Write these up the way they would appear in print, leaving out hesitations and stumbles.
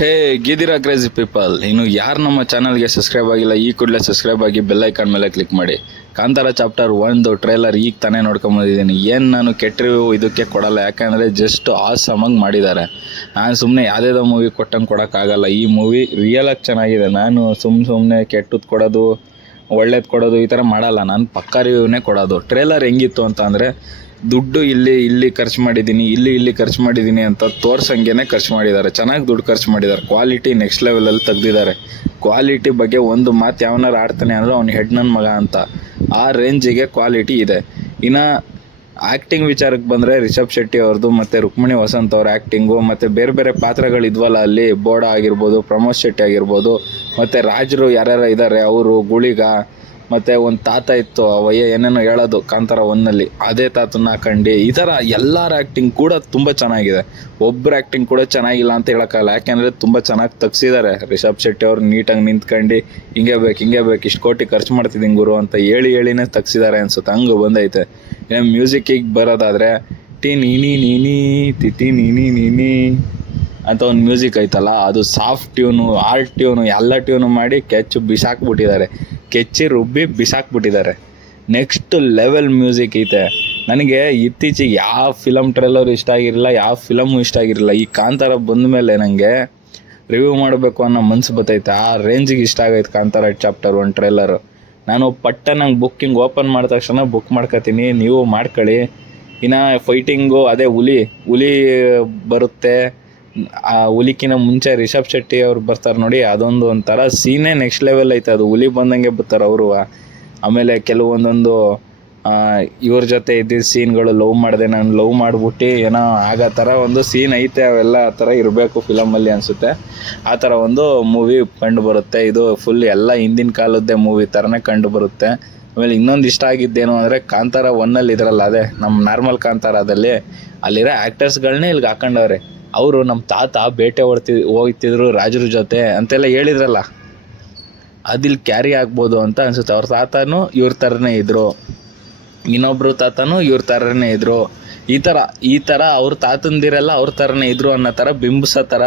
ಹೇ ಗಿದಿರಾ crazy people, ಇನ್ನು ಯಾರು ನಮ್ಮ ಚಾನಲ್ಗೆ ಸಬ್ಸ್ಕ್ರೈಬ್ ಆಗಿಲ್ಲ ಈ ಕೂಡಲೇ ಸಬ್ಸ್ಕ್ರೈಬ್ ಆಗಿ ಬೆಲ್ ಐಕಾನ್ ಮೇಲೆ ಕ್ಲಿಕ್ ಮಾಡಿ. ಕಾಂತಾರ ಚಾಪ್ಟರ್ 1 ಟ್ರೈಲರ್ ಈಗ ತಾನೇ ನೋಡ್ಕೊಂಬಂದಿದ್ದೀನಿ. ಏನು ನಾನು ಕೆಟ್ಟ ರಿವ್ಯೂ ಇದಕ್ಕೆ ಕೊಡಲ್ಲ, ಯಾಕಂದರೆ ಜಸ್ಟ್ ಆಸಮಾಗಿ ಮಾಡಿದ್ದಾರೆ. ನಾನು ಸುಮ್ಮನೆ ಯಾವುದೇದೋ ಮೂವಿ ಕೊಟ್ಟಂಗೆ ಕೊಡೋಕ್ಕಾಗಲ್ಲ. ಈ ಮೂವಿ ರಿಯಲಾಗಿ ಚೆನ್ನಾಗಿದೆ. ನಾನು ಸುಮ್ಮನೆ ಕೆಟ್ಟದ್ದು ಕೊಡೋದು ಒಳ್ಳೇದು ಕೊಡೋದು ಈ ಥರ ಮಾಡಲ್ಲ. ನಾನು ಪಕ್ಕಾ ರಿವ್ಯೂನೇ ಕೊಡೋದು. ಟ್ರೇಲರ್ ಹೆಂಗಿತ್ತು ಅಂತ ಅಂದರೆ, ದುಡ್ಡು ಇಲ್ಲಿ ಖರ್ಚು ಮಾಡಿದ್ದೀನಿ, ಇಲ್ಲಿ ಖರ್ಚು ಮಾಡಿದ್ದೀನಿ ಅಂತ ತೋರ್ಸಂಗೆ ಖರ್ಚು ಮಾಡಿದ್ದಾರೆ. ಚೆನ್ನಾಗಿ ದುಡ್ಡು ಖರ್ಚು ಮಾಡಿದ್ದಾರೆ. ಕ್ವಾಲಿಟಿ ನೆಕ್ಸ್ಟ್ ಲೆವೆಲಲ್ಲಿ ತೆಗ್ದಿದ್ದಾರೆ. ಕ್ವಾಲಿಟಿ ಬಗ್ಗೆ ಒಂದು ಮಾತು ಯಾವನಾರು ಆಡ್ತಾನೆ ಅಂದರೆ ಅವ್ನು ಹೆಡ್ ನನ್ನ ಮಗ ಅಂತ, ಆ ರೇಂಜಿಗೆ ಕ್ವಾಲಿಟಿ ಇದೆ. ಇನ್ನು ಆ್ಯಕ್ಟಿಂಗ್ ವಿಚಾರಕ್ಕೆ ಬಂದರೆ ರಿಷಬ್ ಶೆಟ್ಟಿ ಅವ್ರದ್ದು ಮತ್ತು ರುಕ್ಮಿಣಿ ವಸಂತ್ ಅವ್ರ ಆ್ಯಕ್ಟಿಂಗು ಮತ್ತು ಬೇರೆ ಪಾತ್ರಗಳಿದ್ವಲ್ಲ ಅಲ್ಲಿ, ಬೋಡ ಆಗಿರ್ಬೋದು, ಪ್ರಮೋದ್ ಶೆಟ್ಟಿ ಆಗಿರ್ಬೋದು, ಮತ್ತು ರಾಜರು ಯಾರ್ಯಾರು ಇದ್ದಾರೆ ಅವರು, ಗುಳಿಗ, ಮತ್ತು ಒಂದು ತಾತ ಇತ್ತು ಅವಯ್ಯ ಏನೇನೋ ಹೇಳೋದು ಕಾಂತಾರ 1ನಲ್ಲಿ, ಅದೇ ತಾತನ ಹಾಕಂಡು ಈ ಥರ ಎಲ್ಲರ ಆ್ಯಕ್ಟಿಂಗ್ ಕೂಡ ತುಂಬ ಚೆನ್ನಾಗಿದೆ. ಒಬ್ಬರ ಆ್ಯಕ್ಟಿಂಗ್ ಕೂಡ ಚೆನ್ನಾಗಿಲ್ಲ ಅಂತ ಹೇಳೋಕ್ಕಲ್ಲ, ಯಾಕೆಂದರೆ ತುಂಬ ಚೆನ್ನಾಗಿ ತೆಗ್ಸಿದ್ದಾರೆ. ರಿಷಬ್ ಶೆಟ್ಟಿ ಅವ್ರು ನೀಟಾಗಿ ನಿಂತ್ಕೊಂಡು ಹಿಂಗೆ ಬೇಕು ಇಷ್ಟು ಕೋಟಿ ಖರ್ಚು ಮಾಡ್ತಿದ್ದೀನಿ ಗುರು ಅಂತ ಹೇಳಿನೇ ತೆಗ್ಸಿದ್ದಾರೆ ಅನ್ಸುತ್ತೆ. ಹಂಗೆ ಬಂದೈತೆ. ಇನ್ನು ಮ್ಯೂಸಿಕ್ಕಿಗೆ ಬರೋದಾದರೆ ಟಿ ನೀನಿ ತಿತಿ ನೀನಿ ಅಂತ ಒಂದು ಮ್ಯೂಸಿಕ್ ಐತಲ್ಲ, ಅದು ಸಾಫ್ಟ್ ಟ್ಯೂನು, ಆರ್ಟ್ ಟ್ಯೂನು, ಎಲ್ಲ ಟ್ಯೂನು ಮಾಡಿ ಕೆಚ್ಚಿ ರುಬ್ಬಿ ಬಿಸಾಕ್ಬಿಟ್ಟಿದ್ದಾರೆ. ನೆಕ್ಸ್ಟ್ ಲೆವೆಲ್ ಮ್ಯೂಸಿಕ್ ಐತೆ. ನನಗೆ ಇತ್ತೀಚೆಗೆ ಯಾವ ಫಿಲಮ್ ಟ್ರೇಲರ್ ಇಷ್ಟ ಆಗಿರಲಿಲ್ಲ, ಯಾವ ಫಿಲಮು ಇಷ್ಟ ಆಗಿರಲಿಲ್ಲ. ಈ ಕಾಂತಾರ ಬಂದ ಮೇಲೆ ನನಗೆ ರಿವ್ಯೂ ಮಾಡಬೇಕು ಅನ್ನೋ ಮನಸ್ಸು ಬರ್ತೈತೆ. ಆ ರೇಂಜಿಗೆ ಇಷ್ಟ ಆಗೈತೆ ಕಾಂತಾರ ಚಾಪ್ಟರ್ 1 ಟ್ರೇಲರು. ನಾನು ನಂಗೆ ಬುಕ್ಕಿಂಗ್ ಓಪನ್ ಮಾಡಿದ ತಕ್ಷಣ ಬುಕ್ ಮಾಡ್ಕೊತೀನಿ, ನೀವು ಮಾಡ್ಕೊಳ್ಳಿ. ಇನ್ನು ಫೈಟಿಂಗು ಅದೇ ಹುಲಿ ಬರುತ್ತೆ. ಆ ಹುಲಿಕಿನ ಮುಂಚೆ ರಿಷಬ್ ಶೆಟ್ಟಿ ಅವ್ರು ಬರ್ತಾರೆ ನೋಡಿ, ಅದೊಂದು ಒಂಥರ ಸೀನೇ ನೆಕ್ಸ್ಟ್ ಲೆವೆಲ್ ಐತೆ. ಅದು ಹುಲಿ ಬಂದಂಗೆ ಬರ್ತಾರೆ ಅವರು. ಆಮೇಲೆ ಕೆಲವೊಂದೊಂದು ಇವ್ರ ಜೊತೆ ಇದ್ದಿದ್ದ ಸೀನ್ಗಳು, ನಾನು ಲವ್ ಮಾಡಿಬಿಟ್ಟು ಏನೋ ಆಗೋ ಥರ ಒಂದು ಸೀನ್ ಐತೆ. ಅವೆಲ್ಲ ಆ ಥರ ಇರಬೇಕು ಫಿಲಮಲ್ಲಿ ಅನಿಸುತ್ತೆ. ಆ ಥರ ಒಂದು ಮೂವಿ ಕಂಡು ಬರುತ್ತೆ. ಇದು ಫುಲ್ ಎಲ್ಲ ಹಿಂದಿನ ಕಾಲದ್ದೇ ಮೂವಿ ಥರನೇ ಕಂಡು ಬರುತ್ತೆ. ಆಮೇಲೆ ಇನ್ನೊಂದು ಇಷ್ಟ ಆಗಿದ್ದೇನು ಅಂದರೆ, ಕಾಂತಾರ 1ನಲ್ಲಿ ಇದ್ರಲ್ಲ, ಅದೇ ನಮ್ಮ ನಾರ್ಮಲ್ ಕಾಂತಾರದಲ್ಲಿ ಅಲ್ಲಿರೋ ಆ್ಯಕ್ಟರ್ಸ್ಗಳನ್ನೇ ಇಲ್ಲಿಗೆ ಹಾಕೊಂಡವ್ರೆ. ಅವರು ನಮ್ಮ ತಾತ ಬೇಟೆ ಹೋಗ್ತಿದ್ರು ರಾಜರ ಜೊತೆ ಅಂತೆಲ್ಲ ಹೇಳಿದ್ರಲ್ಲ, ಅದಿಲ್ಲಿ ಕ್ಯಾರಿ ಆಗ್ಬೋದು ಅಂತ ಅನಿಸುತ್ತೆ. ಅವ್ರ ತಾತನೂ ಇವ್ರ ಥರನೇ ಇದ್ದರು, ಇನ್ನೊಬ್ಬರು ತಾತನೂ ಇವ್ರ ಥರನೇ ಇದ್ದರು. ಈ ಥರ ಅವ್ರ ತಾತಂದಿರೆಲ್ಲ ಅವ್ರ ಥರನೇ ಇದ್ದರು ಅನ್ನೋ ಥರ ಬಿಂಬಿಸೋ ಥರ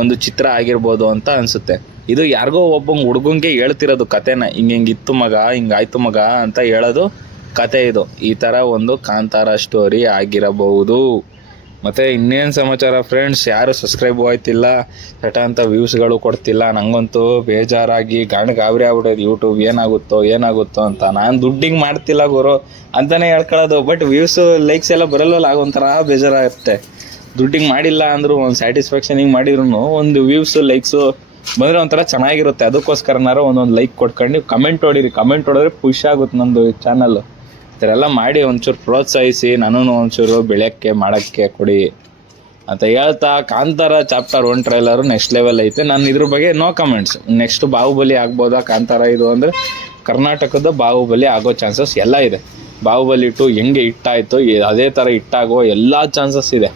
ಒಂದು ಚಿತ್ರ ಆಗಿರ್ಬೋದು ಅಂತ ಅನಿಸುತ್ತೆ. ಇದು ಯಾರಿಗೋ ಒಬ್ಬ ಹುಡುಗಂಗೆ ಹೇಳ್ತಿರೋದು ಕತೆನ, ಹಿಂಗಿತ್ತು ಮಗ, ಹಿಂಗಾಯ್ತು ಮಗ ಅಂತ ಹೇಳೋದು ಕತೆ ಇದು. ಈ ಥರ ಒಂದು ಕಾಂತಾರ ಸ್ಟೋರಿ ಆಗಿರಬಹುದು. ಮತ್ತು ಇನ್ನೇನು ಸಮಾಚಾರ ಫ್ರೆಂಡ್ಸ್, ಯಾರು ಸಬ್ಸ್ಕ್ರೈಬ್ ಆಯ್ತಿಲ್ಲ, ಅಂತ ವ್ಯೂಸ್ಗಳು ಕೊಡ್ತಿಲ್ಲ. ನನಗಂತೂ ಬೇಜಾರಾಗಿ ಗಾಬರಿ ಆಗ್ಬಿಡೋದು. ಯೂಟ್ಯೂಬ್ ಏನಾಗುತ್ತೋ ಅಂತ. ನಾನು ದುಡ್ಡಿಗೆ ಮಾಡ್ತಿಲ್ಲ ಗುರು ಅಂತಲೇ ಹೇಳ್ಕೊಳ್ಳೋದು, ಬಟ್ ವ್ಯೂಸು ಲೈಕ್ಸ್ ಎಲ್ಲ ಬರಲ್ಲ. ಆಗೊಂಥರ ಬೇಜಾರಾಗುತ್ತೆ. ದುಡ್ಡಿಗೆ ಮಾಡಿಲ್ಲ ಅಂದರೂ ಒಂದು ಸ್ಯಾಟಿಸ್ಫ್ಯಾಕ್ಷನಿಗೆ ಮಾಡಿದ್ರು ಒಂದು ವ್ಯೂಸು ಲೈಕ್ಸು ಬಂದರೆ ಒಂಥರ ಚೆನ್ನಾಗಿರುತ್ತೆ. ಅದಕ್ಕೋಸ್ಕರನಾರು ಒಂದೊಂದು ಲೈಕ್ ಕೊಡ್ಕೊಂಡು ಕಮೆಂಟ್ ಹೊಡಿದ್ರೆ ಖುಷಿ ಆಗುತ್ತೆ. ನಮ್ಮದು ಚಾನಲ್ ಈ ಥರ ಎಲ್ಲ ಮಾಡಿ ಒಂಚೂರು ಪ್ರೋತ್ಸಾಹಿಸಿ, ನಾನು ಒಂಚೂರು ಬೆಳೆಯೋಕ್ಕೆ ಮಾಡೋಕ್ಕೆ ಕೊಡಿ ಅಂತ ಹೇಳ್ತಾ, Kantara chapter 1 trailer next level ಐತೆ. ನಾನು ಇದ್ರ ಬಗ್ಗೆ ನೋ ಕಮೆಂಟ್ಸ್. ನೆಕ್ಸ್ಟ್ ಬಾಹುಬಲಿ ಆಗ್ಬೋದಾ ಕಾಂತಾರ ಇದು ಅಂದರೆ, ಕರ್ನಾಟಕದ ಬಾಹುಬಲಿ ಆಗೋ ಚಾನ್ಸಸ್ ಎಲ್ಲ ಇದೆ. ಬಾಹುಬಲಿ 2 ಹೆಂಗೆ ಹಿಟ್ಟಾಯಿತು ಅದೇ ಥರ ಹಿಟ್ಟಾಗೋ ಎಲ್ಲ ಚಾನ್ಸಸ್ ಇದೆ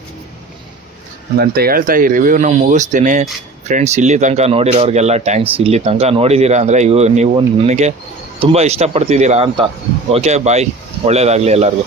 ಅಂತ ಹೇಳ್ತಾ ಈ ರಿವ್ಯೂನ ಮುಗಿಸ್ತೀನಿ. ಫ್ರೆಂಡ್ಸ್, ಇಲ್ಲಿ ತನಕ ನೋಡಿರೋರಿಗೆಲ್ಲ ಥ್ಯಾಂಕ್ಸ್. ಇಲ್ಲಿ ತನಕ ನೋಡಿದ್ದೀರಾ ಅಂದರೆ ನೀವು ನನಗೆ ತುಂಬ ಇಷ್ಟಪಡ್ತಿದ್ದೀರಾ ಅಂತ. ಓಕೆ, ಬಾಯ್. ಒಳ್ಳೆಯದಾಗಲಿ ಎಲ್ಲರಿಗೂ.